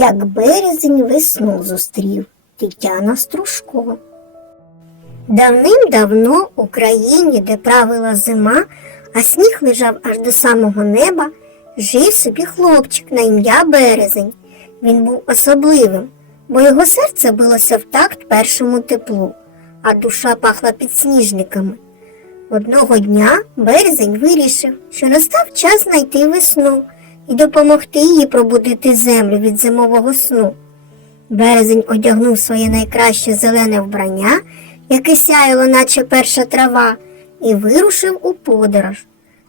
Як березень весну зустрів Тетяна Стружко. Давним-давно у країні, де правила зима, а сніг лежав аж до самого неба, жив собі хлопчик на ім'я Березень. Він був особливим, бо його серце билося в такт першому теплу, а душа пахла підсніжниками. Одного дня березень вирішив, що настав час знайти весну і допомогти їй пробудити землю від зимового сну. Березень одягнув своє найкраще зелене вбрання, яке сяяло, наче перша трава, і вирушив у подорож.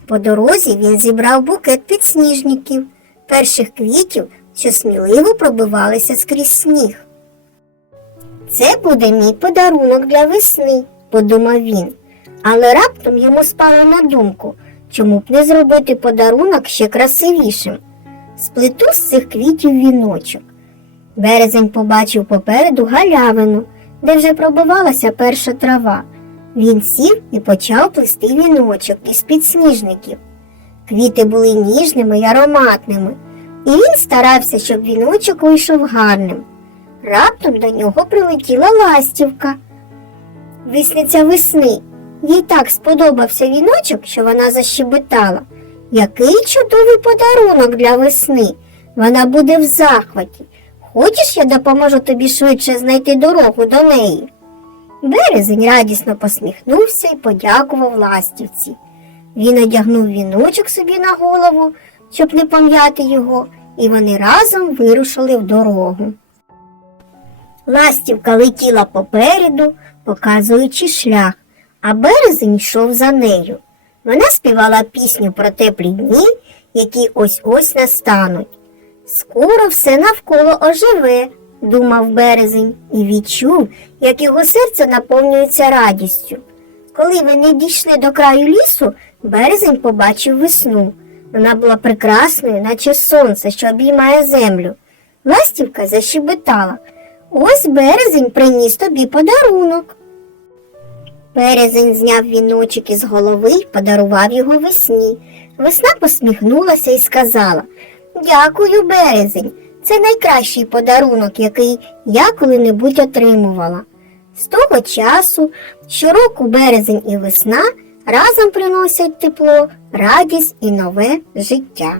По дорозі він зібрав букет підсніжників, перших квітів, що сміливо пробивалися скрізь сніг. Це буде мій подарунок для весни, подумав він, але раптом йому спало на думку, чому б не зробити подарунок ще красивішим. Сплету з цих квітів віночок. Березень побачив попереду галявину, де вже пробивалася перша трава. Він сів і почав плести віночок із підсніжників. Квіти були ніжними й ароматними, і він старався, щоб віночок вийшов гарним. Раптом до нього прилетіла ластівка. Висниця весни. Їй так сподобався віночок, що вона защебетала. Який чудовий подарунок для весни. Вона буде в захваті. Хочеш, я допоможу тобі швидше знайти дорогу до неї? Березень радісно посміхнувся і подякував ластівці. Він одягнув віночок собі на голову, щоб не пом'яти його, і вони разом вирушили в дорогу. Ластівка летіла попереду, показуючи шлях, а березень йшов за нею. Вона співала пісню про теплі дні, які ось ось настануть. Скоро все навколо оживе, думав березень, і відчув, як його серце наповнюється радістю. Коли вони дійшли до краю лісу, березень побачив весну. Вона була прекрасною, наче сонце, що обіймає землю. Ластівка защебетала. Ось березень приніс тобі подарунок. Березень зняв віночок із голови й подарував його весні. Весна посміхнулася і сказала Дякую, березень. Це найкращий подарунок, який я коли-небудь отримувала. З того часу щороку березень і весна разом приносять тепло, радість і нове життя.